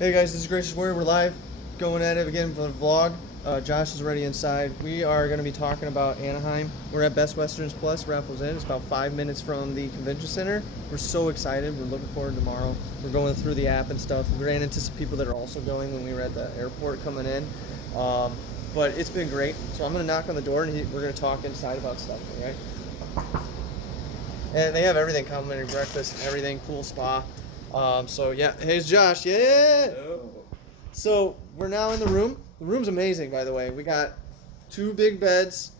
Hey guys, this is Gracious Warrior. We're live, going at it again for the vlog. Josh is already inside. We are going to be talking about Anaheim. We're at Best Westerns Plus, Raffles Inn. It's about 5 minutes from the convention center. We're so excited. We're looking forward to tomorrow. We're going through the app and stuff. We ran into some people that are also going when we were at the airport coming in. But it's been great. So I'm going to knock on the door and we're going to talk inside about stuff, right? And they have everything, complimentary breakfast and everything, cool spa. So yeah, here's Josh. Yeah. Hello. So we're now in the room. The room's amazing, by the way. We got 2 big beds,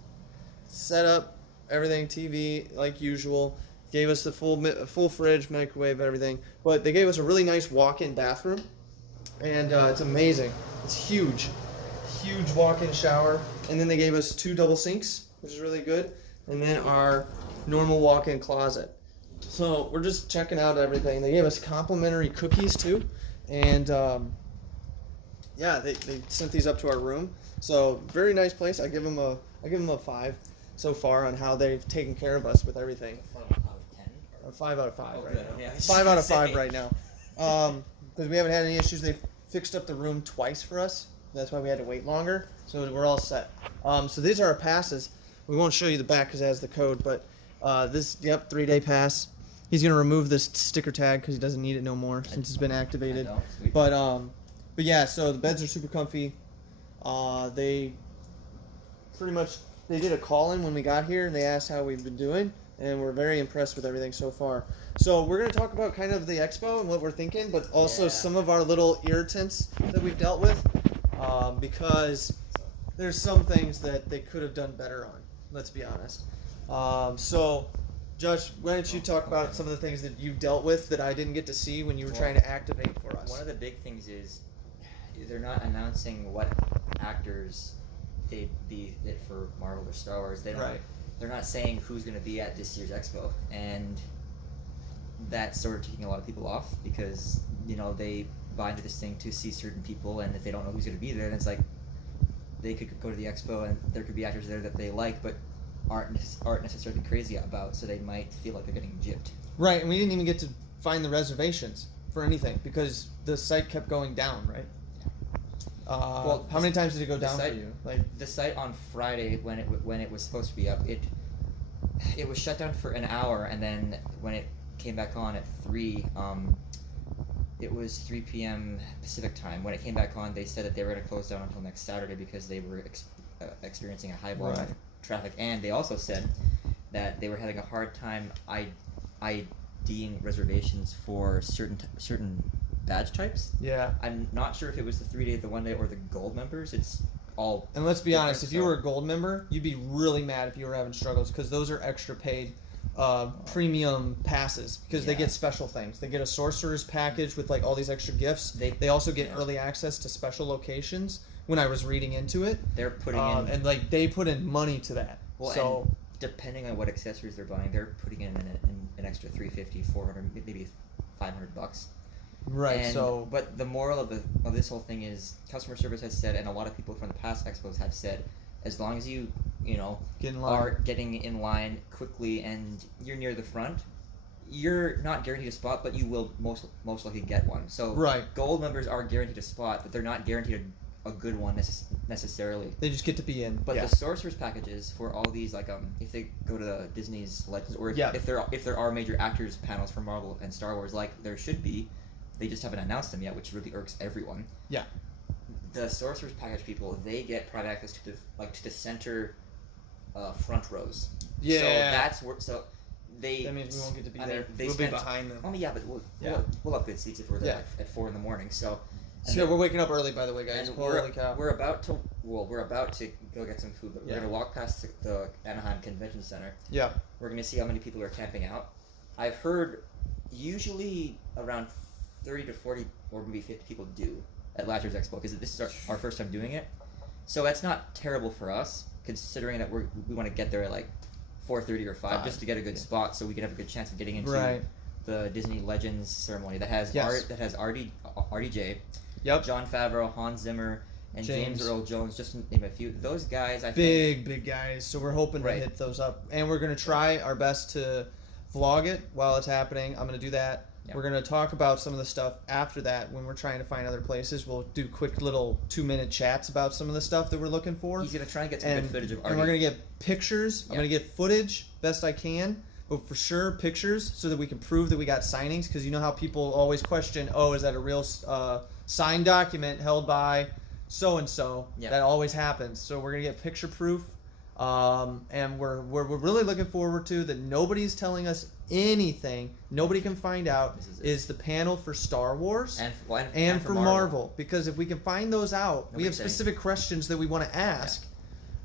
set up, everything, TV like usual. Gave us the full fridge, microwave, everything. But they gave us a really nice walk-in bathroom, and it's amazing. It's huge walk-in shower. And then they gave us 2 double sinks, which is really good. And then our normal walk-in closet. So we're just checking out everything. They gave us complimentary cookies too, and yeah, they sent these up to our room. So very nice place. I give them a 5 so far on how they've taken care of us with everything. 5 out of 10. A 5 out of 5 Oh, right good. now. Yeah, 5 out of 5 right now. Because we haven't had any issues. They've fixed up the room twice for us. That's why we had to wait longer. So we're all set. So these are our passes. We won't show you the back because it has the code, but this 3-day pass. He's gonna remove this sticker tag because he doesn't need it no more since it's been activated. But yeah, so the beds are super comfy. They pretty much did a call-in when we got here and they asked how we've been doing, and we're very impressed with everything so far. So we're gonna talk about kind of the expo and what we're thinking, but also some of our little irritants that we've dealt with, because there's some things that they could have done better on. Let's be honest. So, Josh, why don't you talk about some of the things that you dealt with that I didn't get to see when you were trying to activate for us? One of the big things is they're not announcing what actors they'd be it for Marvel or Star Wars. They don't. They're not saying who's going to be at this year's expo, and that's sort of taking a lot of people off because they buy into this thing to see certain people, and if they don't know who's going to be there, then it's like they could go to the expo and there could be actors there that they like, but aren't necessarily crazy about, so they might feel like they're getting gypped. Right, and we didn't even get to find the reservations for anything because the site kept going down, right? Well, how many times did it go down for you? Like the site on Friday when it was supposed to be up, it was shut down for an hour, and then when it came back on at 3, it was 3 p.m. Pacific time. When it came back on, they said that they were going to close down until next Saturday because they were experiencing a high volume of traffic, and they also said that they were having a hard time IDing reservations for certain badge types. Yeah. I'm not sure if it was the 3-day, the 1-day, or the gold members. It's all. And let's be honest, if you were a gold member, you'd be really mad if you were having struggles because those are extra paid premium passes because they get special things. They get a sorcerer's package with like all these extra gifts. They also get early access to special locations. When I was reading into it, they're putting in, and like they put in money to that. Well, so and depending on what accessories they're buying, they're putting in an extra $350, $400, maybe $500. Right. And, but the moral of this whole thing is customer service has said, and a lot of people from the past expos have said, as long as you are getting in line quickly and you're near the front, you're not guaranteed a spot, but you will most likely get one. So gold members are guaranteed a spot, but they're not guaranteed a good one necessarily. They just get to be in. But the sorcerer's packages for all these, like if they go to Disney's Legends, or if there are major actors panels for Marvel and Star Wars, like there should be, they just haven't announced them yet, which really irks everyone. Yeah. The sorcerer's package people, they get private access to the center front rows. Yeah. So that's where. So they. That means we won't get to be there. We'll be behind them. Oh yeah, but we'll have good seats if we're there at 4 in the morning. So. So we're waking up early, by the way, guys. And we're about to go get some food, but we're gonna walk past the Anaheim Convention Center. Yeah. We're gonna see how many people are camping out. I've heard usually around 30 to 40 or maybe 50 people do at last year's expo because this is our first time doing it. So that's not terrible for us, considering that we want to get there at like 4:30 or 5 just to get a good spot, so we can have a good chance of getting into the Disney Legends ceremony that has RDJ. Yep. Jon Favreau, Hans Zimmer, and James Earl Jones, just to name a few. Those guys, I think... Big guys. So we're hoping to hit those up. And we're going to try our best to vlog it while it's happening. I'm going to do that. Yeah. We're gonna talk about some of the stuff after that when we're trying to find other places. We'll do quick little 2-minute chats about some of the stuff that we're looking for. He's gonna try and get some good footage of Artie. And we're gonna get pictures. I'm gonna get footage best I can, but for sure pictures so that we can prove that we got signings. Because you know how people always question, oh, is that a real signed document held by so and so? That always happens. So we're gonna get picture proof. And we're really looking forward to that. Nobody's telling us anything. Nobody can find out. Is the panel for Star Wars and for Marvel. Because if we can find those out, we have specific questions that we want to ask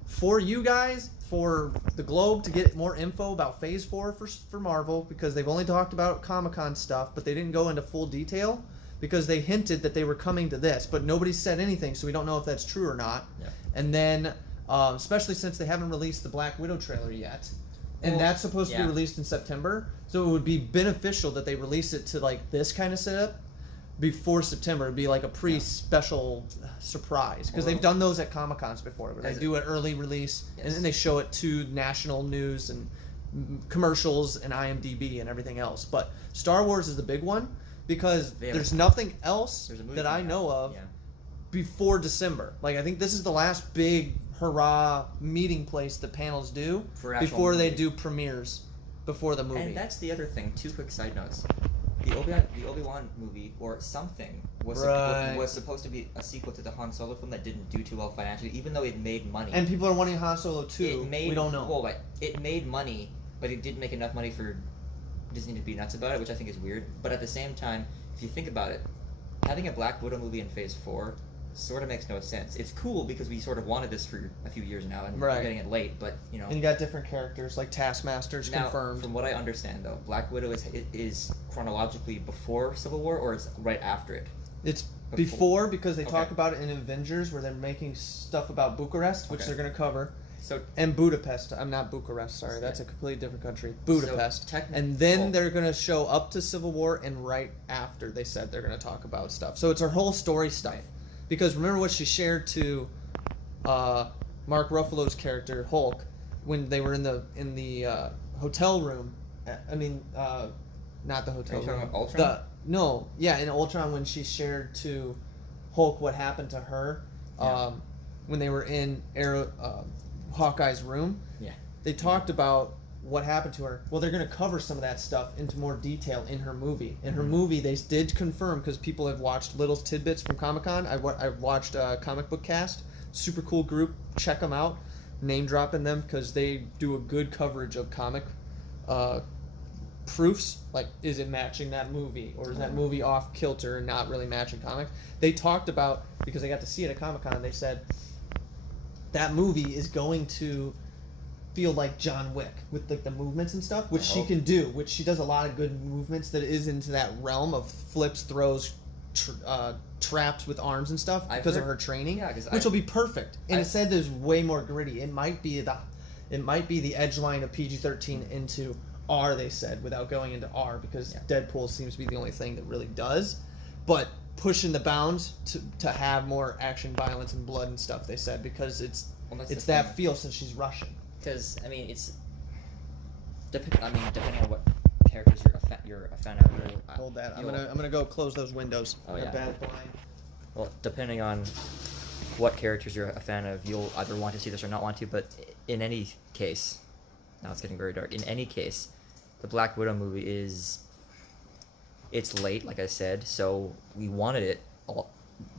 for you guys, for the Globe, to get more info about Phase 4 for Marvel, because they've only talked about Comic-Con stuff, but they didn't go into full detail because they hinted that they were coming to this, but nobody said anything, so we don't know if that's true or not. And then especially since they haven't released the Black Widow trailer yet. And that's supposed to be released in September. So it would be beneficial that they release it to like this kind of setup before September. It'd be like a pre-special surprise. Because they've done those at Comic-Cons before. Where they do an early release and then they show it to national news and commercials and IMDb and everything else. But Star Wars is the big one because there's nothing else that I know of before December. Like, I think this is the last big hurrah meeting place that panels do before they do premieres before the movie. And that's the other thing. 2 quick side notes. The Obi-Wan movie or something was supposed to be a sequel to the Han Solo film that didn't do too well financially, even though it made money. And people are wanting Han Solo 2. We don't know. Well, it made money, but it didn't make enough money for Disney to be nuts about it, which I think is weird. But at the same time, if you think about it, having a Black Widow movie in Phase 4 sort of makes no sense. It's cool because we sort of wanted this for a few years now, and we're getting it late, but, you know. And you got different characters, like Taskmaster's confirmed. From what I understand, though, Black Widow is chronologically before Civil War, or it's right after it? It's before because they talk about it in Avengers, where they're making stuff about Bucharest, which they're going to cover. And Budapest. I'm not Bucharest, sorry. That's a completely different country. Budapest. And then they're going to show up to Civil War, and right after they said they're going to talk about stuff. So it's her whole story stuff. Because remember what she shared to Mark Ruffalo's character Hulk when they were in the hotel room. I mean, not the hotel room. About Ultron? In Ultron, when she shared to Hulk what happened to her when they were in Hawkeye's room. Yeah, they talked about what happened to her. Well, they're going to cover some of that stuff into more detail in her movie. In her movie, they did confirm, because people have watched little tidbits from Comic-Con. I've watched Comic Book Cast. Super cool group. Check them out. Name dropping them, because they do a good coverage of comic proofs. Like, is it matching that movie? Or is that movie off kilter and not really matching comics? They talked about, because they got to see it at Comic-Con, they said that movie is going to feel like John Wick with the movements and stuff, which she can do, which she does a lot of good movements that is into that realm of flips, throws, traps with arms and stuff because of her training, which will be perfect. And it said there's way more gritty. It might be the edge line of PG-13 into R, they said, without going into R, because Deadpool seems to be the only thing that really does. But pushing the bounds to have more action, violence, and blood and stuff, they said, because it's that feel since she's Russian. Because, I mean, depending on what characters you're a fan of. Hold that. I'm gonna go close those windows. Oh, yeah. Bad blind. Well, depending on what characters you're a fan of, you'll either want to see this or not want to. But in any case, now it's getting very dark. In any case, the Black Widow movie it's late, like I said, so we wanted it all,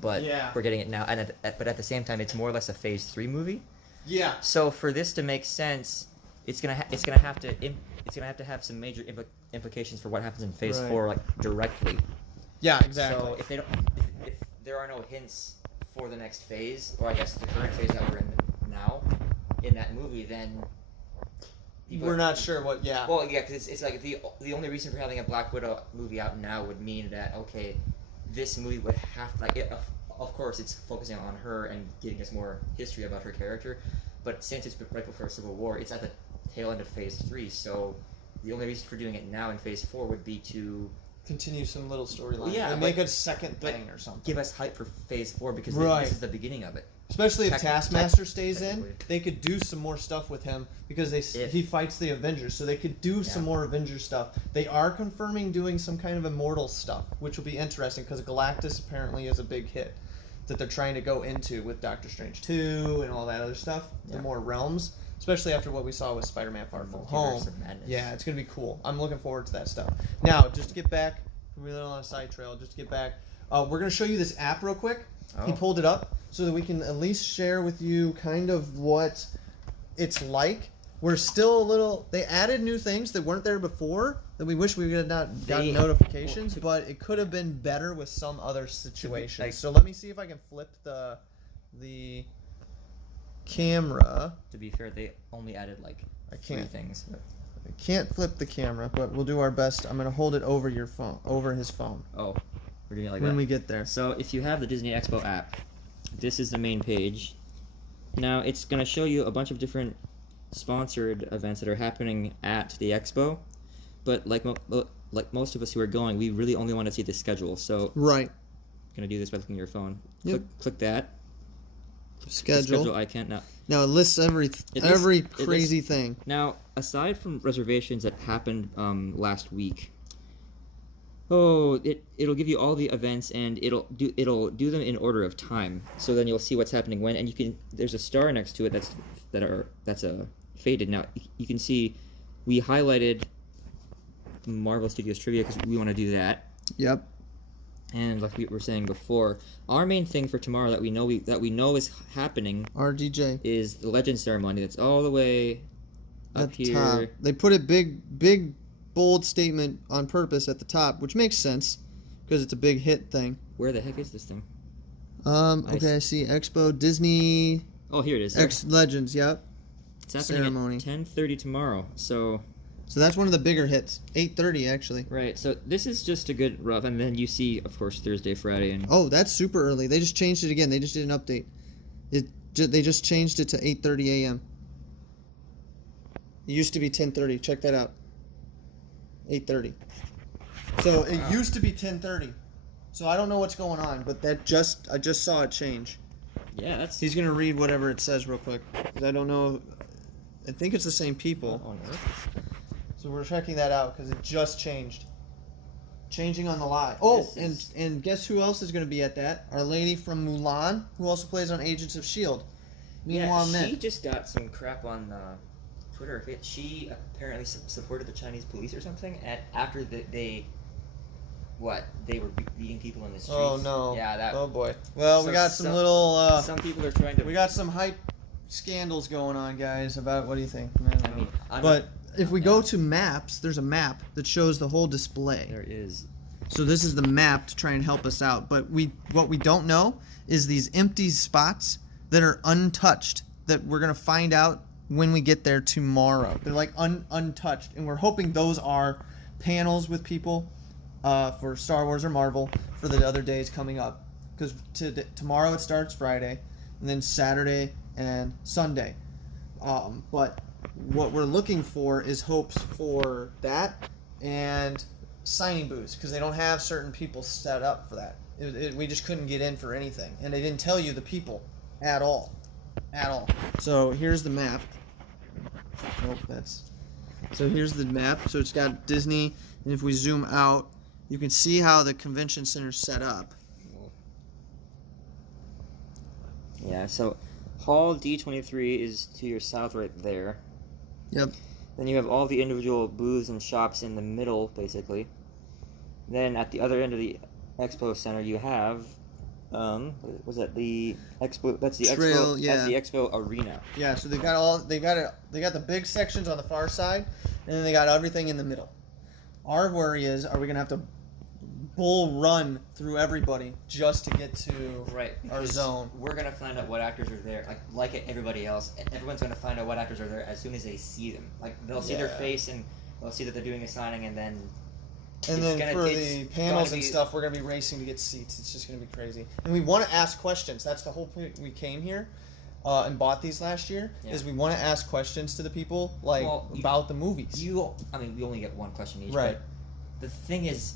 but we're getting it now. And but at the same time, it's more or less a Phase 3 movie. Yeah. So for this to make sense, it's gonna have to have some major implications for what happens in Phase 4, like directly. Yeah, exactly. So if there are no hints for the next phase, or I guess the current phase that we're in now, in that movie, then we're not sure what. Yeah. Well, yeah, because it's like the only reason for having a Black Widow movie out now would mean that this movie would have of course, it's focusing on her and giving us more history about her character, but since it's right before Civil War, it's at the tail end of Phase 3, so the only reason for doing it now in Phase 4 would be to continue some little storyline. Well, yeah, and make a second thing or something. Give us hype for Phase 4 because this is the beginning of it. Especially if Taskmaster stays in, they could do some more stuff with him because he fights the Avengers, so they could do some more Avengers stuff. They are confirming doing some kind of Immortal stuff, which will be interesting because Galactus apparently is a big hit that they're trying to go into with Doctor Strange 2 and all that other stuff. The more realms, especially after what we saw with Spider-Man Far From Home. Yeah, it's going to be cool. I'm looking forward to that stuff. Now, just to get back, we're on a side trail, just to get back, we're going to show you this app real quick. He pulled it up so that we can at least share with you kind of what it's like. We're still a little... They added new things that weren't there before that we wish we had not gotten notifications, but it could have been better with some other situations. So let me see if I can flip the camera. To be fair, they only added like 3 things. I can't flip the camera, but we'll do our best. I'm going to hold it over your phone, over his phone. Oh. We're doing it like when that. We get there. So if you have the Disney Expo app, this is the main page. Now it's going to show you a bunch of different sponsored events that are happening at the expo, but like most of us who are going, we really only want to see the schedule. So right, I'm going to do this by looking at your phone. Yep. Click that. Schedule icon. Now it lists every crazy thing. Now aside from reservations that happened last week. It'll give you all the events and it'll do them in order of time. So then you'll see what's happening when, and there's a star next to it that's faded. Now you can see we highlighted Marvel Studios Trivia because we want to do that. Yep. And like we were saying before, our main thing for tomorrow that we know is happening. RDJ is the Legend ceremony. That's all the way up here. Top. They put it big. Bold statement on purpose at the top, which makes sense because it's a big hit thing. Where the heck is this thing? Okay, I see Expo Disney. Oh, here it is. X Legends, yep. It's happening at 10:30 tomorrow. So that's one of the bigger hits. 8:30 actually. Right. So this is just a good rough, and then you see, of course, Thursday, Friday, and that's super early. They just changed it again. They just did an update. They just changed it to 8:30 a.m. It used to be 10:30. Check that out. 8:30. So it used to be 10:30. So I don't know what's going on, but I just saw it change. Yeah, that's. He's gonna read whatever it says real quick because I don't know. I think it's the same people. What on earth? So we're checking that out because it just changed. Changing on the live. And guess who else is gonna be at that? Our lady from Mulan, who also plays on Agents of S.H.I.E.L.D. Meanwhile, she just got some crap on Twitter. She apparently supported the Chinese police or something, and after they were beating people in the streets. Oh no! Yeah, oh boy. Well, we got some little. Some people are trying to. We got some hype scandals going on, guys. About what do you think? But if we go to maps, there's a map that shows the whole display. There is. So this is the map to try and help us out. But what we don't know is these empty spots that are untouched that we're gonna find out when we get there tomorrow. They're like untouched, and we're hoping those are panels with people for Star Wars or Marvel for the other days coming up, because tomorrow it starts Friday and then Saturday and Sunday, but what we're looking for is hopes for that and signing booths, because they don't have certain people set up for that. We just couldn't get in for anything, and they didn't tell you the people at all. So here's the map. So here's the map. So it's got Disney, and if we zoom out, you can see how the convention center's set up. Yeah, so Hall D23 is to your south right there. Yep. Then you have all the individual booths and shops in the middle, basically. Then at the other end of the expo center, you have was that the expo? That's the Trail, expo. yeah. That's the expo arena. Yeah. So they got the big sections on the far side, and then they got everything in the middle. Our worry is, are we gonna have to bull run through everybody just to get to our zone? We're gonna find out what actors are there, like everybody else. Everyone's gonna find out what actors are there as soon as they see them. Like they'll see their face and they'll see that they're doing a signing, and then. And then for the panels and stuff, we're going to be racing to get seats. It's just going to be crazy. And we want to ask questions. That's the whole point we came here and bought these last year, is we want to ask questions to the people about the movies. We only get one question each. Right. But the thing is,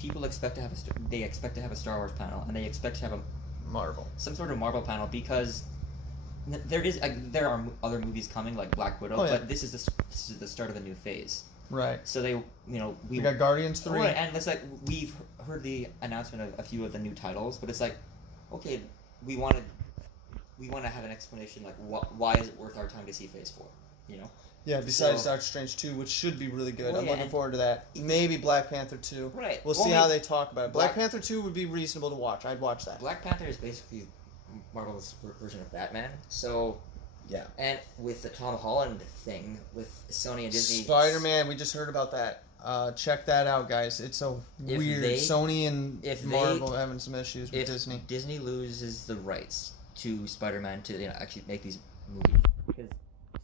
people expect to have they expect to have a Star Wars panel, and they expect to have some sort of Marvel panel, because there are other movies coming like Black Widow, but this is the start of a new phase. Right. So we got Guardians 3. Right, and it's like we've heard the announcement of a few of the new titles, but it's like, okay, we want to have an explanation, like why is it worth our time to see Phase 4, you know? Yeah, besides Doctor Strange 2, which should be really good. I'm looking forward to that. Maybe Black Panther 2. Right. We'll see how they talk about it. Black Panther 2 would be reasonable to watch. I'd watch that. Black Panther is basically Marvel's version of Batman. So, yeah. And with the Tom Holland thing, with Sony and Disney... Spider-Man, we just heard about that. Check that out, guys. It's so weird. Sony and Marvel having some issues with Disney. If Disney loses the rights to Spider-Man to actually make these movies, because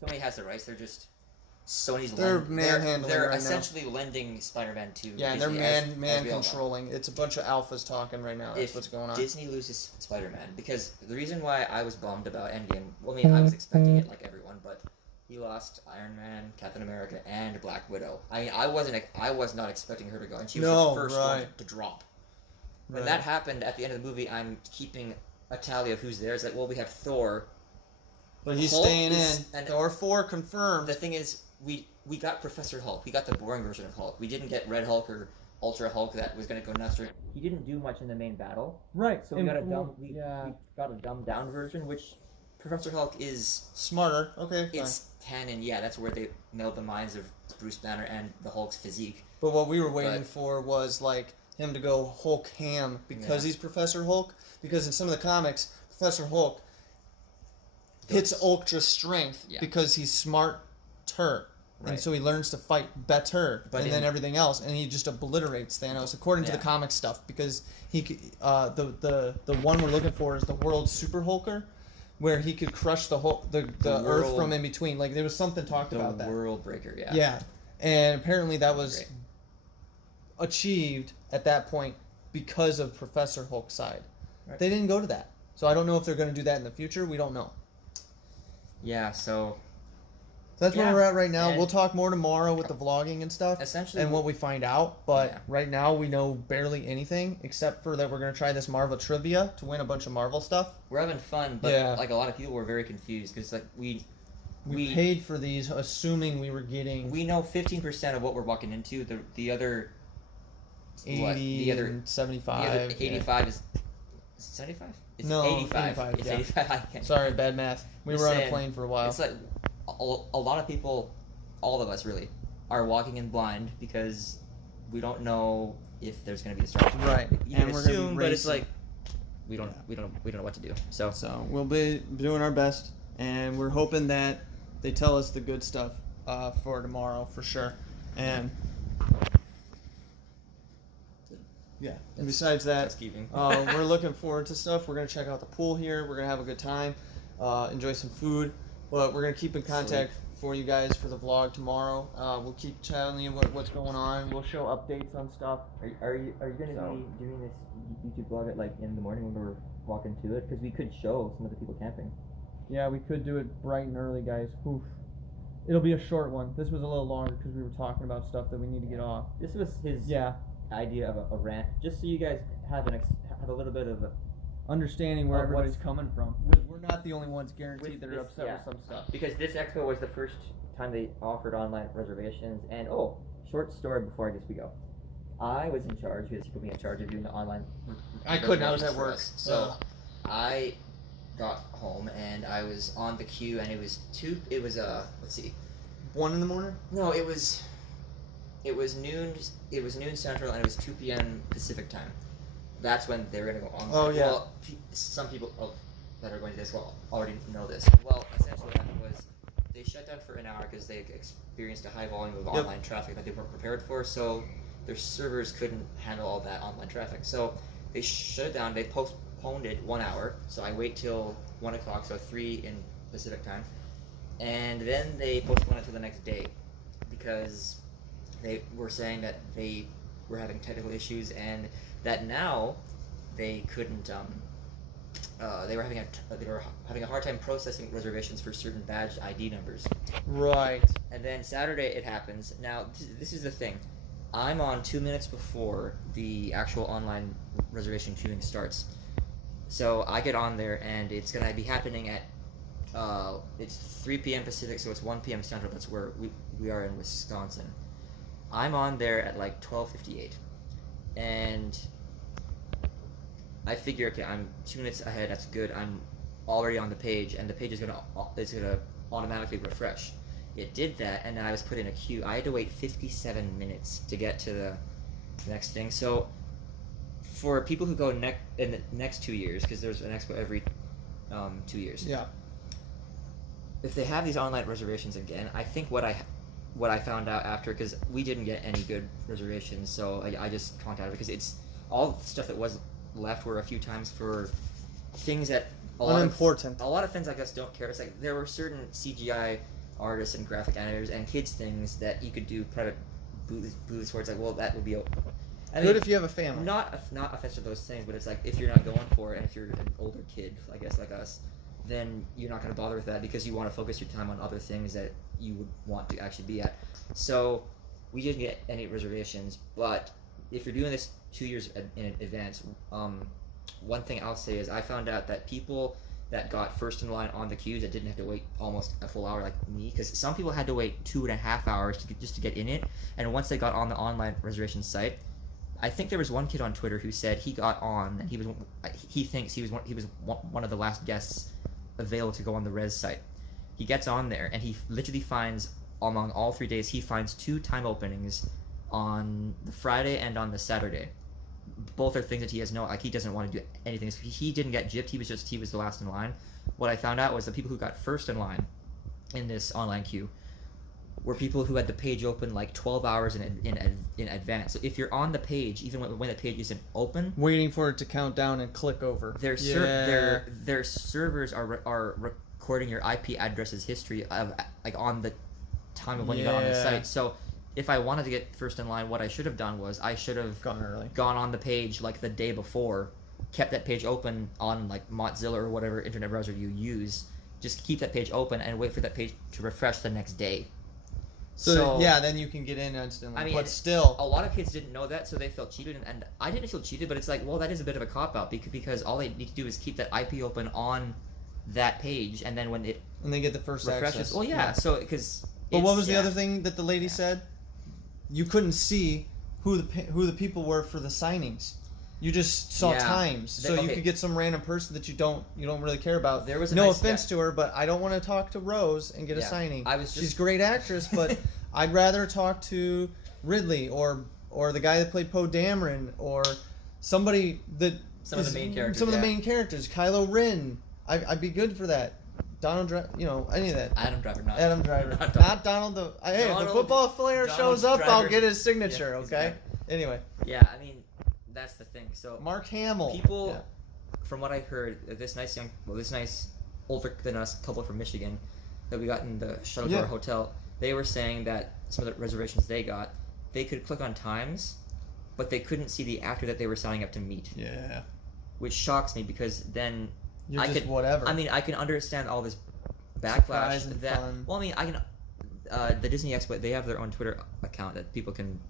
Sony has the rights, they're just... They're manhandling They're right essentially lending Spider-Man to Disney. And they're man controlling. It's a bunch of alphas talking right now. That's what's going on. Disney loses Spider-Man, because the reason why I was bummed about Endgame, well, I mean, I was expecting it like everyone, but he lost Iron Man, Captain America, and Black Widow. I mean, I was not expecting her to go, and she was the first one to drop. When that happened at the end of the movie, I'm keeping a tally of who's there. It's like, well, we have Thor, but he's staying in. And Thor 4 confirmed. The thing is, we got Professor Hulk. We got the boring version of Hulk. We didn't get Red Hulk or Ultra Hulk that was going to go nuts. He didn't do much in the main battle. Right. So we got a dumbed down version, which Professor Hulk is smarter. Okay, fine. It's canon. Yeah, that's where they meld the minds of Bruce Banner and the Hulk's physique. But what we were waiting for was like him to go Hulk ham because he's Professor Hulk. Because in some of the comics, Professor Hulk hits ultra strength because he's smarter. Right. And so he learns to fight better than everything else, and he just obliterates Thanos according to the comic stuff. Because he, the one we're looking for is the World Super Hulker, where he could crush the Earth from in between. Like there was something talked about that. The World Breaker, yeah. Yeah, and apparently that was achieved at that point because of Professor Hulk's side. Right. They didn't go to that, so I don't know if they're going to do that in the future. We don't know. Yeah, so. That's where we're at right now. We'll talk more tomorrow with the vlogging and stuff. Essentially, and what we find out. But right now we know barely anything except for that we're going to try this Marvel trivia to win a bunch of Marvel stuff. We're having fun, but like a lot of people were very confused because like we paid for these assuming we were getting. We know 15% of what we're walking into. The other 80, the other 75. The other 85 is 75. It's 85. It's 85. I can't. Sorry, bad math. We were on a plane for a while. It's like. A lot of people, all of us really, are walking in blind because we don't know if there's going to be a Star Wars. Right. You can assume, but it's like we don't know what to do. So we'll be doing our best, and we're hoping that they tell us the good stuff for tomorrow for sure. And and besides that, we're looking forward to stuff. We're gonna check out the pool here. We're gonna have a good time, enjoy some food. But we're going to keep in contact for you guys for the vlog tomorrow. We'll keep telling you what's going on. We'll show updates on stuff. Are you going to be doing this YouTube vlog at like in the morning when we're walking to it? Because we could show some of the people camping. Yeah, we could do it bright and early, guys. Oof. It'll be a short one. This was a little longer because we were talking about stuff that we need to get off. This was his idea of a rant, just so you guys have a little bit of understanding where everybody's coming from. We're not the only ones guaranteed that are upset with some stuff. Because this expo was the first time they offered online reservations. And short story before I guess we go. I was in charge, because he put me in charge of doing the online. I couldn't. I was at work. So I got home and I was on the queue, and it was let's see, 1 in the morning. No, it was noon. It was noon Central, and it was 2 p.m. Pacific time. That's when they were going to go online. Oh, yeah. Well, some people that are going to this already know this. Well, essentially what happened was they shut down for an hour because they experienced a high volume of online traffic that they weren't prepared for, so their servers couldn't handle all that online traffic. So they shut it down. They postponed it 1 hour, so I wait till 1 o'clock, so 3 in Pacific time. And then they postponed it to the next day because they were saying that they were having technical issues and that now they couldn't. They were having a hard time processing reservations for certain badge ID numbers. Right. And then Saturday it happens. Now this is the thing. I'm on 2 minutes before the actual online reservation queuing starts. So I get on there, and it's gonna be happening at it's 3 p.m. Pacific, so it's 1 p.m. Central. That's where we are in Wisconsin. I'm on there at like 12:58, and I figure, okay, I'm 2 minutes ahead. That's good. I'm already on the page, and the page is gonna automatically refresh. It did that, and then I was put in a queue. I had to wait 57 minutes to get to the next thing. So for people who go in the next 2 years, because there's an expo every 2 years. Yeah. If they have these online reservations again, I think what I found out after, because we didn't get any good reservations, so I just contacted, because it's all the stuff that was left were a few times for things that a lot of fans, I guess, don't care. It's like there were certain CGI artists and graphic animators and kids things that you could do private booths where it's like, well, that would be good if you have a family. Not offensive to those things, but it's like if you're not going for it, and if you're an older kid, I guess, like us, then you're not going to bother with that because you want to focus your time on other things that you would want to actually be at. So we didn't get any reservations, but if you're doing this 2 years in advance, one thing I'll say is I found out that people that got first in line on the queues that didn't have to wait almost a full hour like me, because some people had to wait 2.5 hours just to get in it, and once they got on the online reservation site, I think there was one kid on Twitter who said he got on and he thinks he was one of the last guests available to go on the res site. He gets on there and he literally finds, among all 3 days, he finds 2 time openings on the Friday and on the Saturday. Both are things that he has he doesn't want to do anything. So he didn't get gypped, he was the last in line. What I found out was the people who got first in line in this online queue were people who had the page open like 12 hours in advance. So if you're on the page, even when the page isn't open, waiting for it to count down and click over, their servers are recording your IP address's history of like on the time of when you got on the site. So if I wanted to get first in line, what I should have done was I should have gone on the page like the day before, kept that page open on like Mozilla or whatever internet browser you use. Just keep that page open and wait for that page to refresh the next day. So yeah, then you can get in instantly. I mean, but still, a lot of kids didn't know that, so they felt cheated, and I didn't feel cheated. But it's like, well, that is a bit of a cop out because all they need to do is keep that IP open on that page, and then when it they get the first refreshes. access. Well, yeah. So because. But what was the other thing that the lady said? You couldn't see who the people were for the signings. You just saw times, so you could get some random person that you don't really care about. There was no offense to her, but I don't want to talk to Rose and get a signing. She's a great actress, but I'd rather talk to Ridley or the guy that played Poe Dameron or somebody that some of the main characters. Some of the main characters, Kylo Ren. I'd be good for that. Donald Driver, any of that. Adam Driver, not Adam Driver, not Donald. Hey, if the football player shows up, I'll get his signature. Yeah, okay. Exactly. Anyway. Yeah, I mean. That's the thing. So Mark Hamill. People, from what I heard, this nice older than us couple from Michigan that we got in the shuttle to our hotel, they were saying that some of the reservations they got, they could click on times, but they couldn't see the actor that they were signing up to meet. Yeah. Which shocks me because then whatever. I mean, I can understand all this backlash that. Fun. Well, I mean, I can. The Disney Expo, they have their own Twitter account that people can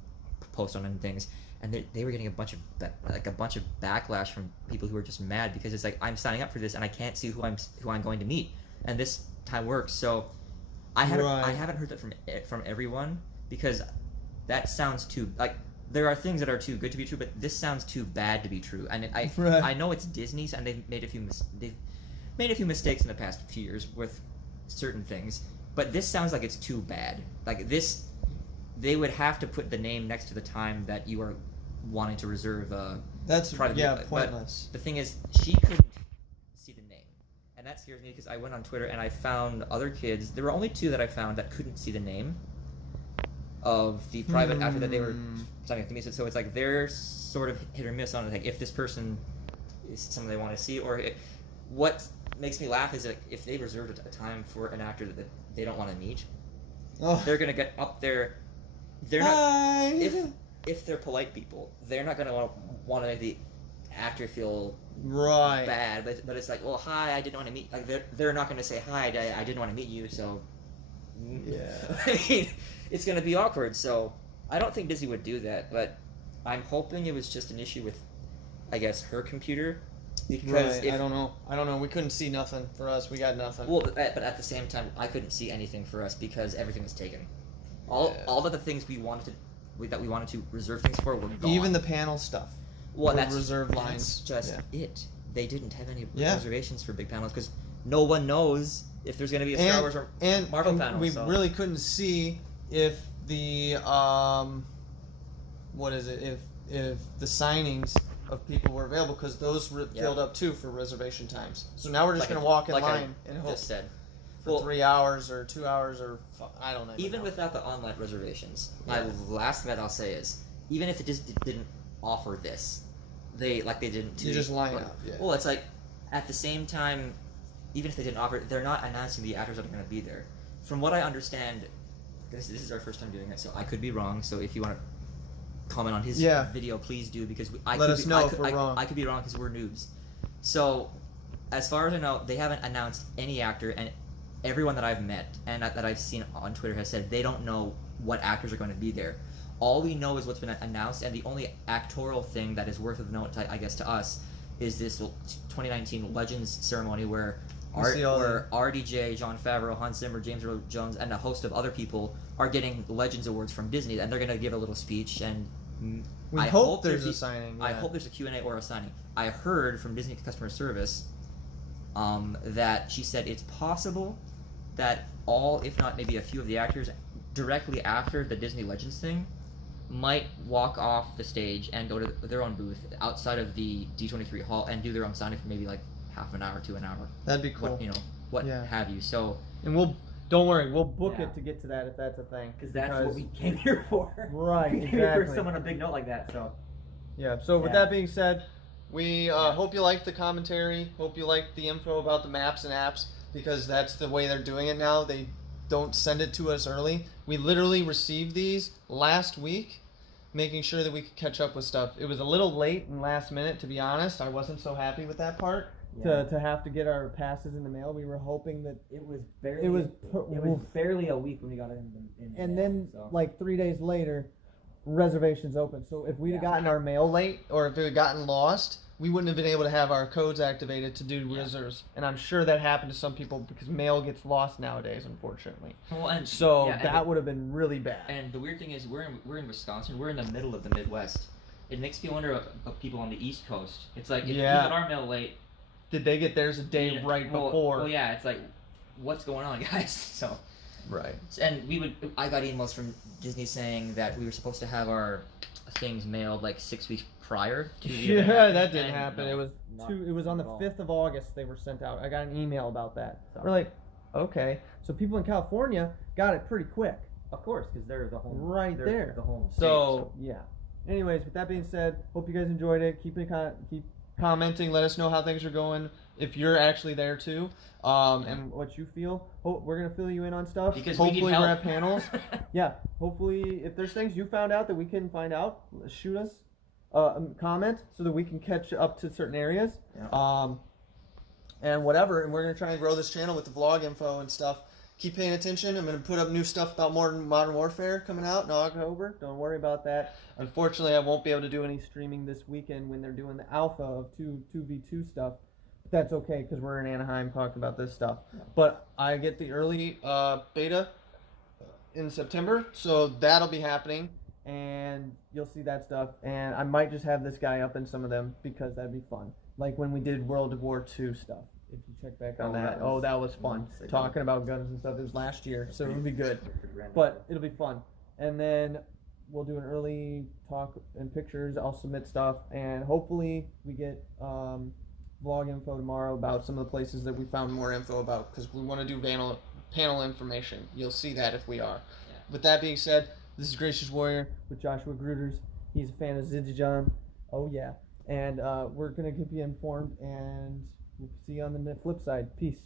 post on and things. And they were getting a bunch of backlash from people who were just mad because it's like I'm signing up for this and I can't see who I'm going to meet, and this time works. So I haven't heard that from everyone because that sounds too like there are things that are too good to be true, but this sounds too bad to be true. And I know it's Disney's and they've made a few mistakes in the past few years with certain things, but this sounds like it's too bad. Like this. They would have to put the name next to the time that you are wanting to reserve. That's pointless. But the thing is, she couldn't see the name, and that scares me because I went on Twitter and I found other kids. There were only 2 that I found that couldn't see the name of the private after that they were signing up to me. So it's like they're sort of hit or miss on it. Like if this person is someone they want to see, or what makes me laugh is that if they reserved a time for an actor that they don't want to meet, they're gonna get up there. They're not. If they're polite people, they're not gonna want to make the actor feel bad. But it's like, well, hi, I didn't want to meet. Like they're not gonna say hi. I didn't want to meet you. So yeah, I mean, it's gonna be awkward. So I don't think Disney would do that, but I'm hoping it was just an issue with, I guess, her computer. Because I don't know. We couldn't see nothing for us. We got nothing. Well, but at the same time, I couldn't see anything for us because everything was taken. All of the things we wanted to reserve things for were gone. Even the panel stuff. Well, that's reserved lines. That's just it. They didn't have any reservations for big panels because no one knows if there's going to be a Star Wars or Marvel panel. We really couldn't see if the if the signings of people were available because those filled up too for reservation times. So now we're just going to walk in line and hope for 3 hours or 2 hours or I don't know. Even without the online reservations, my last thing that I'll say is even if it just didn't offer this, they didn't. You just line up. Yeah. Well, it's like at the same time, even if they didn't offer it, they're not announcing the actors that are going to be there. From what I understand, this is our first time doing it, so I could be wrong. So if you want to comment on his video, please do, because let us know if we're wrong. I could be wrong because we're noobs. So as far as I know, they haven't announced any actor, and everyone that I've met and that I've seen on Twitter has said they don't know what actors are going to be there. All we know is what's been announced, and the only actorial thing that is worth of note, I guess, to us is this 2019 Legends ceremony where RDJ, Jon Favreau, Hans Zimmer, James Earl Jones, and a host of other people are getting Legends awards from Disney, and they're going to give a little speech, and I hope there's a signing. I hope there's a Q&A or a signing. I heard from Disney customer service that she said it's possible that all, if not maybe a few of the actors, directly after the Disney Legends thing, might walk off the stage and go to their own booth outside of the D23 hall and do their own signing for maybe like half an hour to an hour. That'd be cool. What have you. So, and don't worry, we'll book it to get to that if that's a thing. Because that's what we came here for. Right, we came here for someone a big note like that. So. Yeah. So with that being said, we hope you liked the commentary. Hope you liked the info about the maps and apps, because that's the way they're doing it now. They don't send it to us early. We literally received these last week, making sure that we could catch up with stuff. It was a little late and last minute, to be honest. I wasn't so happy with that part. To have to get our passes in the mail. We were hoping that it was barely a week when we got it in and then like 3 days later, reservations open. So if we'd have gotten our mail late, or if it had gotten lost, we wouldn't have been able to have our codes activated to do reserves. And I'm sure that happened to some people because mail gets lost nowadays, unfortunately. Well, and that would have been really bad. And the weird thing is, we're in Wisconsin. We're in the middle of the Midwest. It makes me wonder of people on the East Coast. It's like if we get our mail late, did they get theirs a day before? Well, yeah. It's like, what's going on, guys? So. Right. And I got emails from Disney saying that we were supposed to have our things mailed like 6 weeks prior to the event. That didn't happen. It was on the 5th of August they were sent out. I got an email about that. So. We're like, okay. So people in California got it pretty quick. Of course, because they're the home. Right there. The home state, so, yeah. Anyways, with that being said, hope you guys enjoyed it. Keep commenting. Let us know how things are going. If you're actually there too, and what you feel. We're gonna fill you in on stuff. Because hopefully we need help. We're at panels. Yeah. Hopefully, if there's things you found out that we can find out, shoot us a comment so that we can catch up to certain areas. Yeah. And whatever. And we're gonna try and grow this channel with the vlog info and stuff. Keep paying attention. I'm gonna put up new stuff about Modern Warfare coming out in October. Don't worry about that. Unfortunately, I won't be able to do any streaming this weekend when they're doing the alpha of 2v2 stuff. But that's okay because we're in Anaheim talking about this stuff. Yeah. But I get the early beta in September, so that'll be happening, and you'll see that stuff. And I might just have this guy up in some of them because that'd be fun. Like when we did World War II stuff. If you check back on that was fun. Talking about guns and stuff. It was last year, so it'll be good. But it'll be fun. And then we'll do an early talk and pictures. I'll submit stuff, and hopefully we get vlog info tomorrow about some of the places that we found more info about, because we want to do panel information. You'll see that if we are. Yeah. With that being said, this is Gracious Warrior with Joshua Gruters. He's a fan of Zijijan. Oh yeah. And we're going to keep you informed, and we'll see you on the flip side. Peace.